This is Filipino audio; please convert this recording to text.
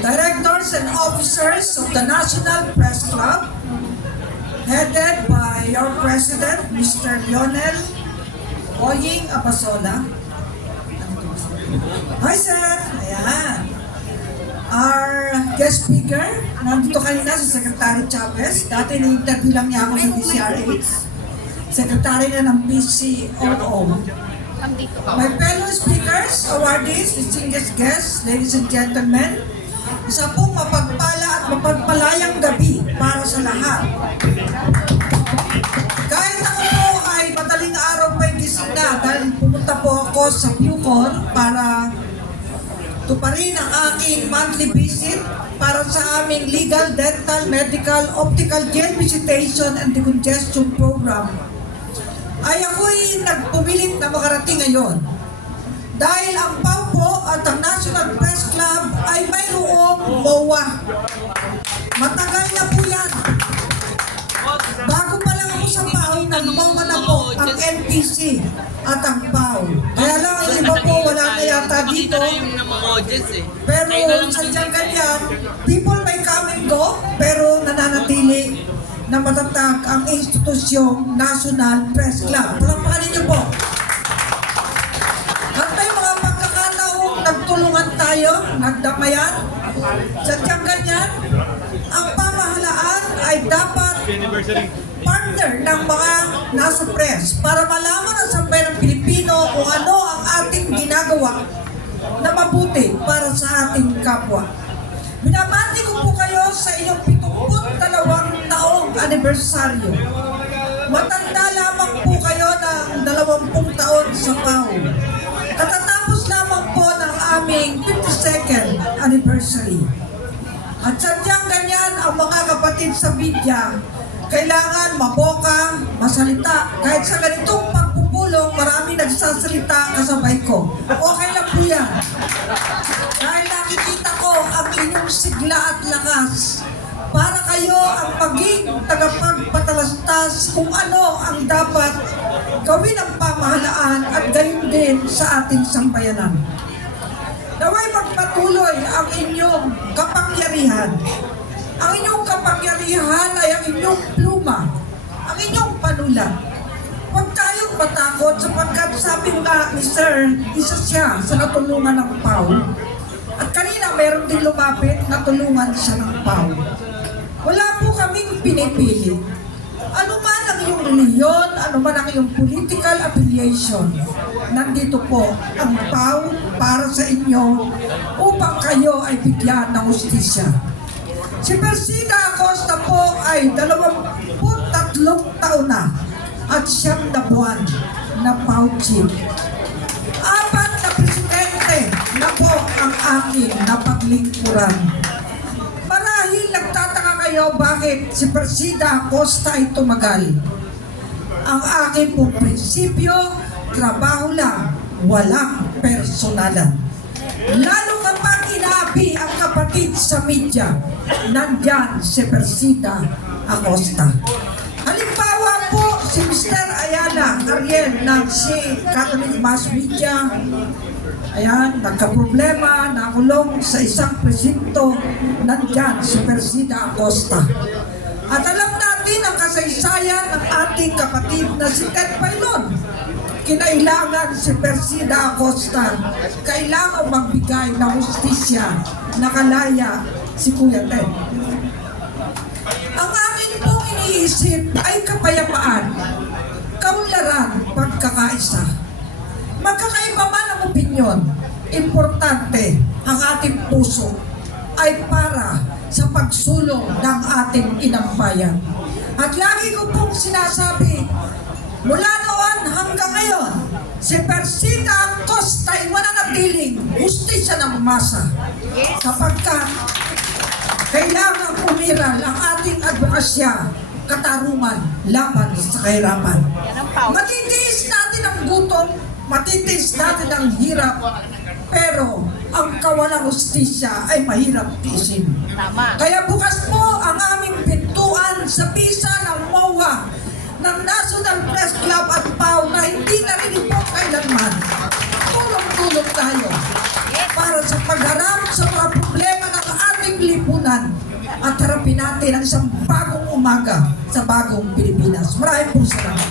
directors and officers of the National Press Club, headed by your president, Mr. Lionel Oying Abasola. Hi, sir! Ayan. Our guest speaker, nandito kanina si Secretary Chavez. Dati ni-interview lang niya ako sa DCRH. Secretary na ng PCOO. My fellow speakers, awardees, distinguished guests, ladies and gentlemen, isa pong mapagpala at mapagpalayang gabi para sa lahat. Kahit ako po ay madaling araw pa gising na dahil pumunta po ako sa Bucor para tuparin ang aking monthly visit para sa aming legal, dental, medical, optical gel visitation and decongestion program ay ako'y nagpumilit na makarating ngayon. Dahil ang PAW po at ang National Press Club ay mayroong MOA. Matagal na po yan. Bago pa lang ako sa PAW, nag-MOA na po ang NPC at ang PAW. Kaya lang ang iba po wala na yata dito. Pero sadyang ganyan, people may come and go, pero nananatili na matatag ang institusyong National Press Club. Tayo, nagdamayan. Sadyang ganyan, ang pamahalaan ay dapat partner ng mga nasa press para malaman ng sambayan ng Pilipino kung ano ang ating ginagawa na mabuti para sa ating kapwa. Binabati ko po kayo sa inyong 72 taong anibersaryo. Matanda lamang po kayo ng 20 taon sa PAO. Katatapos lamang po ng aming 52nd anniversary. At sadyang ganyan ang mga kapatid sa media, kailangan maboka, masalita. Kahit sa ganitong pagpupulong, marami nagsasalita kasabay ko. Okay lang po yan. Dahil nakikita ko ang inyong sigla at lakas para kayo ang maging tagapagpatalastas kung ano ang dapat gawin ng pamahalaan at gayon din sa ating sambayanan. Naway magpatuloy ang inyong kapangyarihan. Ang inyong kapangyarihan ay ang inyong pluma, ang inyong panulat. Huwag tayong matakot sapagkat sabi nga ni Sir, isa siya sa natulungan ng PAW. At kanina meron din lumapit na tulungan siya ng PAW. Wala po kaming pinipili. Ano man iyong reliyon, ano man ang iyong political affiliation, nandito po ang PAW para sa inyo upang kayo ay bigyan ng ustisya. Si Persida Acosta po ay 23 taon na at siyam na buwan na PAW chief. Apat na presidente na po ang aking napaglingkuran. Marahil nagtataka kayo bakit si Persida Acosta ay tumagal. Ang aking pong prinsipyo, trabaho lang, walang personalan. Lalo kapag inaapi ang kapatid sa media, nandyan si Persida Acosta. Halimbawa po, si Mr. Ayala Ariel ng si Catholic Mass Media, ayan, nagka-problema, nakulong sa isang presinto, nandyan si Persida Acosta. At alam natin ang kasaysayan ng ating kapatid na si Ted Pailon. Kinailangan si Persida Acosta, kailangan magbigay ng justisya, nakalaya si Kuya Ted. Ang akin pong iniisip ay kapayapaan, kaunlaran, pagkakaisa. Magkakaiba man ang opinyon, importante ang ating puso ay para sa pagsulong ng ating inambayan. At lagi ko pong sinasabi, mula noon hanggang ngayon, si Persida Acosta ay mananatiling justisya ng masa. Sapagkat kailangan umiral ang ating advokasya, katarungan, laban sa kahirapan. Matitiis natin ang gutom, matitiis natin ang hirap, pero ang kawalang ustisya ay mahirap. Tama. Kaya bukas po ang aming hindi na rin po kailanman. Tulong-tulong tayo para sa pagharap sa mga problema ng ating lipunan at harapin natin ang isang bagong umaga sa bagong Pilipinas. Maraming po salamat.